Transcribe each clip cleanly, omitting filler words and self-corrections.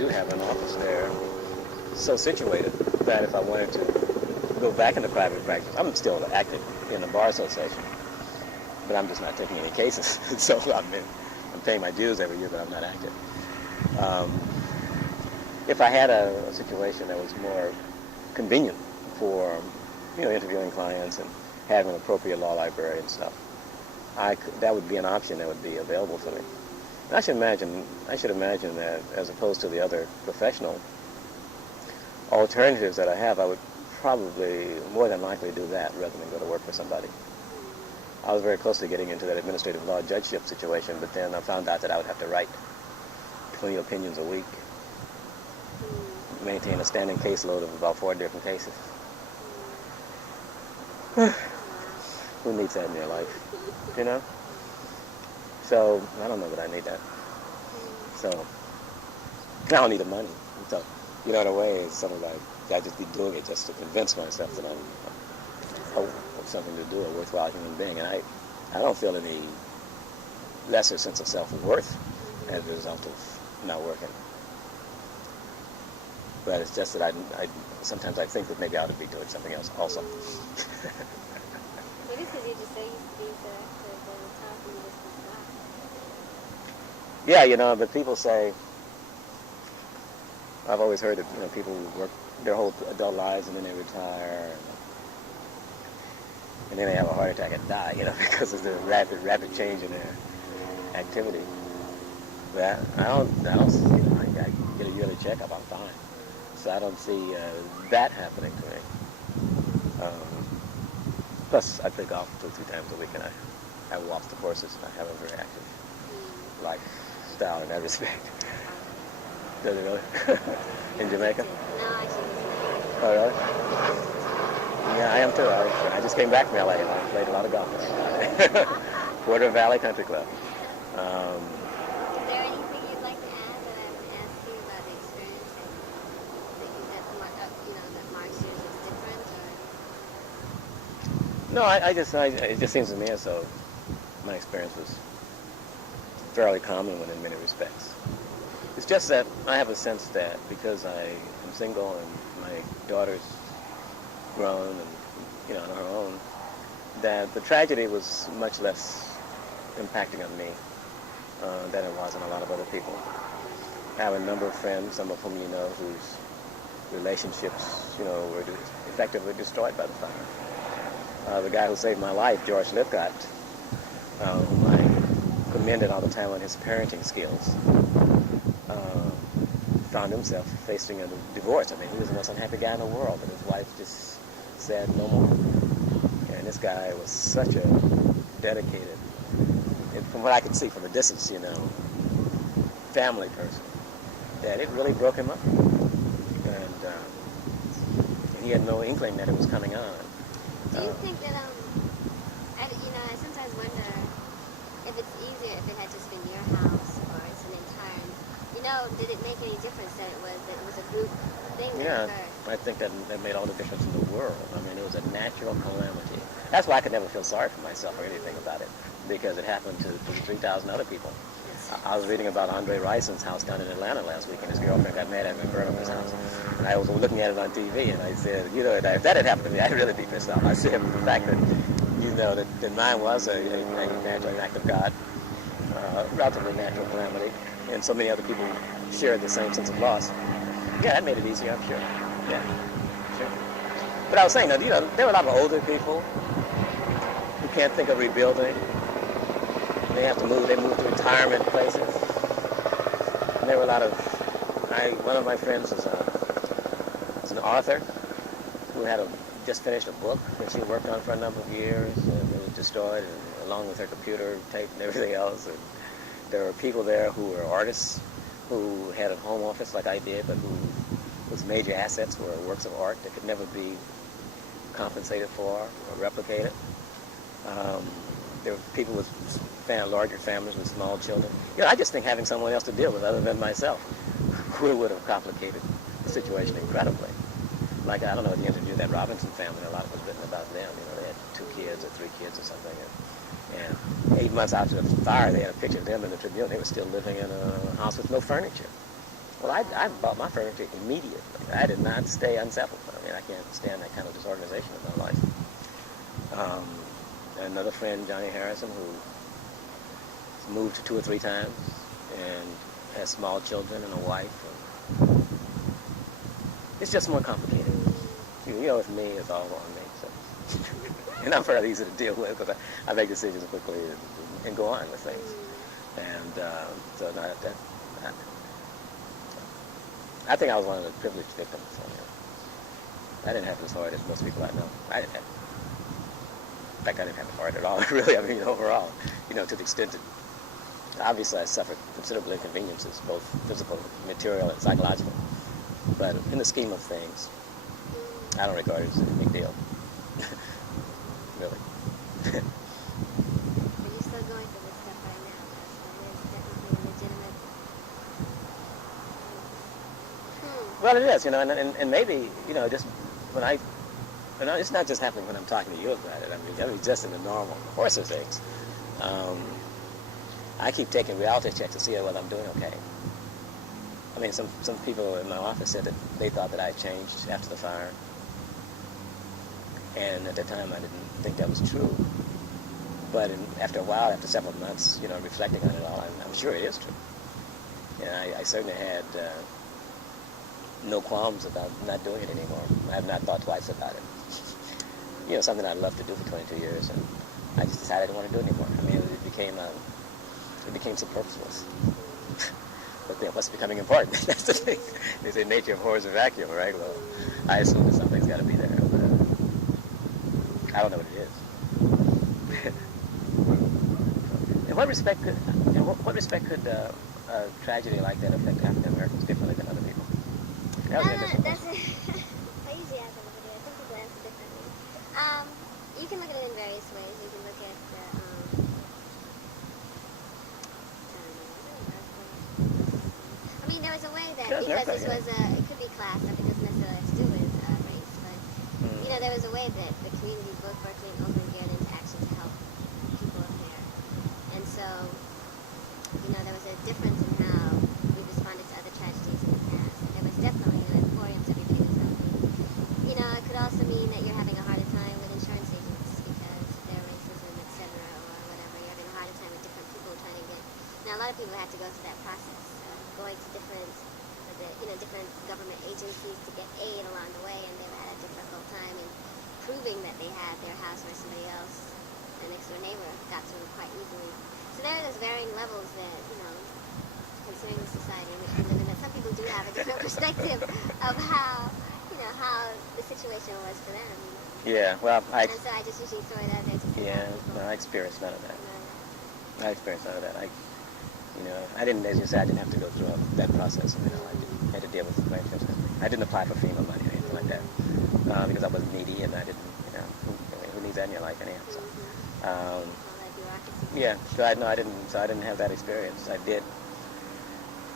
do have an office there so situated that if I wanted to go back into private practice, I'm still active in the Bar Association, but I'm just not taking any cases. So I'm paying my dues every year, but I'm not active. If I had a situation that was more convenient for, interviewing clients and having an appropriate law library and stuff, that would be an option that would be available for me. And I should imagine that as opposed to the other professional alternatives that I have, I would probably more than likely do that rather than go to work for somebody. I was very close to getting into that administrative law judgeship situation, but then I found out that I would have to write 20 opinions a week, maintain a standing caseload of about 4 different cases. Who needs that in their life, So I don't know that I need that. So I don't need the money. So, in a way, it's something like I just be doing it just to convince myself that I'm something to do, a worthwhile human being. And I don't feel any lesser sense of self-worth as a result of not working. But it's just that I sometimes I think that maybe I ought to be doing something else also. Maybe because you just say you speak the top and you just stop. Yeah, but people say, I've always heard that people work their whole adult lives and then they retire and then they have a heart attack and die, because of the rapid change in their activity. But I don't see, I get a yearly checkup, I'm fine. So I don't see that happening to me. Plus, I play golf 2 or 3 times a week, and I walk the courses, and I have a very active lifestyle in that respect. Does it really? In Jamaica? No, actually. Oh, really? Yeah, I am too. I just came back from LA, and I played a lot of golf. Porter Valley Country Club. Is there anything you'd like to add that I haven't asked you about the experience and thinking that marks yours is different? Or? No, it just seems to me as though my experience was fairly common in many respects. It's just that I have a sense that because I am single and my daughter's grown and, on her own, that the tragedy was much less impacting on me than it was on a lot of other people. I have a number of friends, some of whom whose relationships, were effectively destroyed by the fire. The guy who saved my life, George Lithcott, whom I commended all the time on his parenting skills, found himself facing a divorce. I mean, he was the most unhappy guy in the world, and his wife just said no more. And this guy was such a dedicated, and from what I could see from a distance, family person, that it really broke him up. And he had no inkling that it was coming on. Do you think that, I sometimes wonder if it's easier if it had just been your house or it's an entire, did it make any difference that it was a group thing that occurred? I think that made all the difference in the world. I mean, it was a natural calamity. That's why I could never feel sorry for myself or anything about it, because it happened to 3,000 other people. I was reading about Andre Rison's house down in Atlanta last week, and his girlfriend got mad at him and burned up his house. And I was looking at it on TV, and I said, if that had happened to me, I'd really be pissed off. I said, the fact that, that mine was a natural act of God, relatively natural calamity, and so many other people shared the same sense of loss. Yeah, that made it easier, I'm sure. Yeah, sure. But I was saying, there were a lot of older people who can't think of rebuilding. They have to move. They move to retirement places. And there were a lot of. One of my friends was an author who had just finished a book that she worked on for a number of years, and it was destroyed, along with her computer tape and everything else. And there were people there who were artists who had a home office like I did, but whose major assets were works of art that could never be compensated for or replicated. There were people with larger families with small children. I just think having someone else to deal with other than myself would have complicated the situation incredibly. Like, I don't know if you interviewed that Robinson family, a lot was written about them. They had 2 kids or 3 kids or something. And 8 months after the fire, they had a picture of them in the Tribune. They were still living in a house with no furniture. Well, I bought my furniture immediately. I did not stay unsettled. I mean, I can't stand that kind of disorganization in my life. Another friend, Johnny Harrison, who moved 2 or 3 times and has small children and a wife. And it's just more complicated. You know, with me, it's all on me. So. And I'm fairly easy to deal with because I make decisions quickly and go on with things. And so no, I think I was one of the privileged victims. So, you know, I didn't have it as hard as most people I know. In fact, I didn't have it hard at all, really. I mean, overall, you know, to the extent that obviously I suffered considerable inconveniences, both physical, material, and psychological. But in the scheme of things, I don't regard it as a big deal. Really. But you're still going through this stuff right now. That's technically legitimate. Well, it is, you know, and maybe, you know, just when it's not just happening when I'm talking to you about it. I mean just in the normal course of things. I keep taking reality checks to see whether I'm doing okay. I mean, some people in my office said that they thought that I changed after the fire. And at the time, I didn't think that was true. But after a while, after several months, you know, reflecting on it all, I'm sure it is true. And I certainly had no qualms about not doing it anymore. I have not thought twice about it. You know, something I'd loved to do for 22 years, and I just decided I didn't want to do it anymore. I mean, it became superfluous. But then what's becoming important? That's the thing. They say nature abhors a vacuum, right? Well, I assume that something's got to be there. But I don't know what it is. In what respect could a tragedy like that affect African Americans differently than other people? That was an interesting question. I usually ask them over there. Some people answer differently. You can look at it in various ways. You can look at I mean, there was a way that because this was it could be class stuff. It doesn't necessarily have to do with race, but you know, there was a way that the communities, both Berkeley and Oakland, geared into action to help people up there. And so, you know, there was a difference in how we responded to other tragedies in the past. There was definitely, you know, emporiums, everybody was helping. You know, it could also mean that you're having a harder time with insurance agents because of their racism, etc., or whatever. You're having a harder time with different people trying to get. Now, a lot of people have to go through that process, going to different government agencies to get aid along the way, and they've had a difficult time in proving that they had their house where somebody else, their next door neighbor, got through quite easily. So there are those varying levels that, you know, considering the society in which we live in, that some people do have a different perspective of how, you know, how the situation was for them. Yeah, well, and so I just usually throw it out there to see how people, no, I experienced none of that. I experienced none of that. You know, I didn't, as you said, I didn't have to go through that process. You know, I had to deal with my insurance company. I didn't apply for FEMA money or anything like that because I wasn't needy, and I didn't, you know, who needs that in your life anyhow? So, yeah, so I didn't have that experience. I did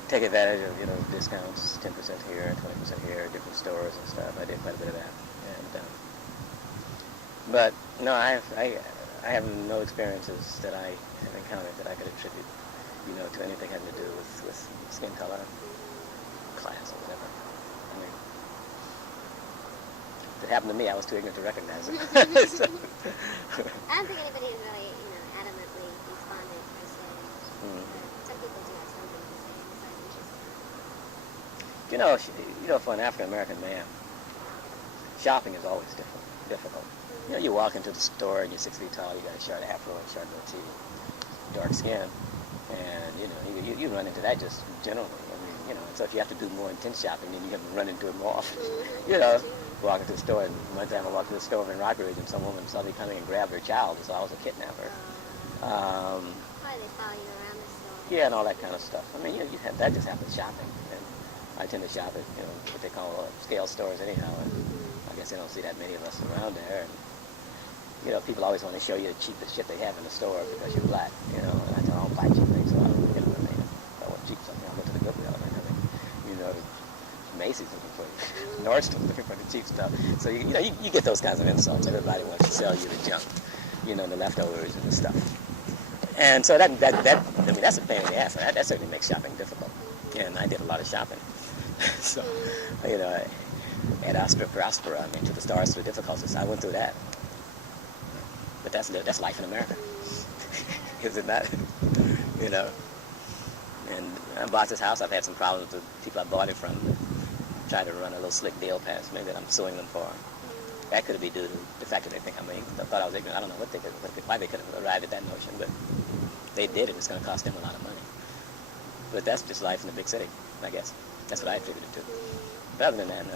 take advantage of, you know, discounts, 10% here, 20% here, different stores and stuff. I did quite a bit of that, and but no, I have no experiences that I have encountered that I could attribute, you know, to anything having to do with skin color, class, or whatever. I mean, if it happened to me, I was too ignorant to recognize it. So. I don't think anybody has really, you know, adamantly responded per se. Some people do have something to say. It's like interesting. You know, for an African American man, shopping is always difficult. You know, you walk into the store and you're 6 feet tall, you got a short afro and short goatee, dark skin, and you know, you run into that just generally. I mean, you know, so if you have to do more intense shopping, then you have to run into it more often. You know, walk into the store, and one time I walked into the store in Rockridge, and some woman saw me coming and grabbed her child, and so I was a kidnapper. Why they follow you around the store? Yeah, and all that kind of stuff. I mean, you have that just happens shopping, and I tend to shop at, you know, what they call scale stores anyhow, and I guess they don't see that many of us around there. And, you know, people always want to show you the cheapest shit they have in the store because you're black, you know, and I tell them I don't buy cheap things, so I don't, you know what I mean. If I want cheap something, I'll go to the Goodwill, you know, Macy's looking for you, Nordstrom's looking for the cheap stuff. So, you know, you get those kinds of insults. Everybody wants to sell you the junk, you know, the leftovers and the stuff. And so that I mean, that's a pain in the ass. That certainly makes shopping difficult. And I did a lot of shopping. So, you know, at Astra Prospera, I mean, to the stars through difficulties. I went through that. But that's life in America, is it not? You know. And I bought this house. I've had some problems with people I bought it from. Trying to run a little slick deal past me that I'm suing them for. That could be due to the fact that they think I thought I was ignorant. I don't know why they could have arrived at that notion, but they did, and it's going to cost them a lot of money. But that's just life in the big city, I guess. That's what I attribute it to. But other than that,